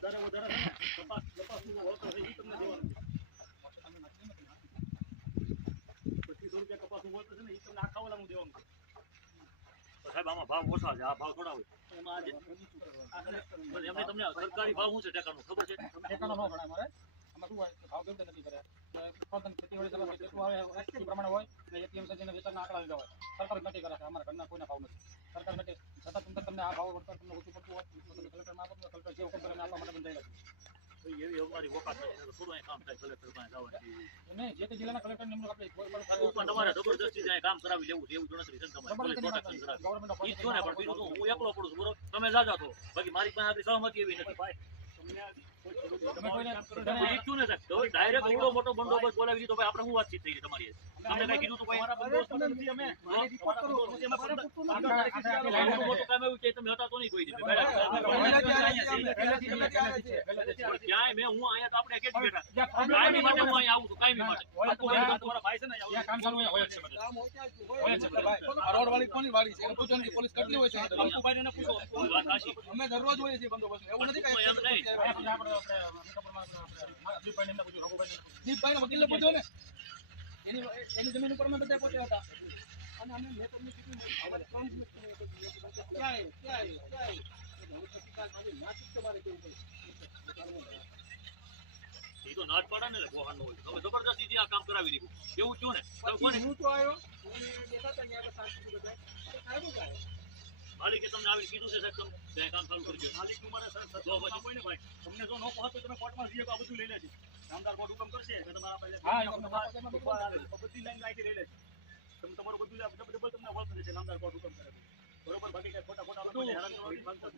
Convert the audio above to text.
વધારે કપાસ વળતર છે એ તમને દેવાનું છે. 2500 રૂપિયા કપાસનું વળતર છે ને એ તમને આખા વાળાનું દેવાનું છે. સાહેબ આમાં ભાવ ઓછા છે, આ ભાવ થોડા હોય એમાં એમને તમને સરકારી ભાવ શું છે ટેકાનો ખબર છે? ટેકાનો ન ગણાય અમારે. આમાં શું હોય ભાવ કેવી રીતે નક્કી કરે? ઉત્પાદન ખેતીવાડી તમે જેટલું આવે એ પ્રમાણે હોય ને એટીએમ સજીને વેતનના આંકડા લીધા હોય. સરકાર નક્કી કરે છે, અમારા ઘરના કોઈના ભાવ નથી. સરકાર નક્કી છતાં તમને આ ભાવ વળતર તમને ઓછું પડતું હોય તો તમે કલેક્ટરમાં આપો, કલેક્ટર જે હુકમ કરે આપવા માટે બંધાયેલા છે. એવી અમારી વોકાત નથી, થોડું અહીં કામ થાય કલેક્ટર પાસે જવાનું. નહીં, જે તે જિલ્લાના કલેક્ટર નિમણૂક આપણે પણ તમારે જબરદસ્તી જાય કામ કરાવી લેવું છે એવું ગણતરી છે ને તમારે પ્રોટેક્શન કરાવી ઈ છો ને, પણ બીજું તો હું એકલો પડું છું બરોબર, તમે જાજા તો બાકી મારી પાસે આપણી સહમતી એવી નથી ભાઈ. ડાયરેક્ટ એવડો મોટો બંદોબસ્ત બોલાવી દીધો ભાઈ, આપણે શું વાતચીત થઈ તમારી? તમને કઈ કીધું તો ભાઈ મોટું કામ એવું કે તમે હતા તો નહીં કોઈ દીધું ક્યાંય મેં હું અહીંયા તો આપણે કેટલી બેઠા કાયમી માટે હું અહીંયા આવું છું, કાયમી માટે તમારા ભાઈ છે ને રોડ વાળી કોની વાળી છે પૂછો ને, પોલીસ કેટલી હોય છે અંકુભાઈને ને પૂછો વાત સાચી. અમે દરરોજ હોઈએ છીએ બંદોબસ્ત, એવું નથી કઈ દીપભાઈ ને વકીલ પૂછો ને, એની જમીન ઉપર અમે બધા પહોંચ્યા હતા અને અમે મેં તમને કીધું અમારે 3 દિવસ એ તો નાટ પાડે ને ગોહાણનું હોય તમે જબરદસ્તી આ કામ કરાવી દીધું એવું થયું ને. હું તો આવ્યો દેખા હતા ત્યાં શાંતિ બધા માલિકે તમને આવી કીધું છે સાહેબ તમે કામ ચાલુ કરજો. માલિક તમારે જો કોઈ ને ભાઈ તમને જો ન પહોંચે તમે કોર્ટમાં જઈએ તો આ બધું લઈ લેજો. નામદાર કોર્ટ હુકમ કરશે કે તમારા બધી લાઈન રાખી લઈ લેજો. તમે તમારું બધું ડબલ તમને વળતર છે નામદાર કોર્ટ હુકમ કરે બરોબર. બાકી કઈ ખોટા હેરાન કરવાની માંગતા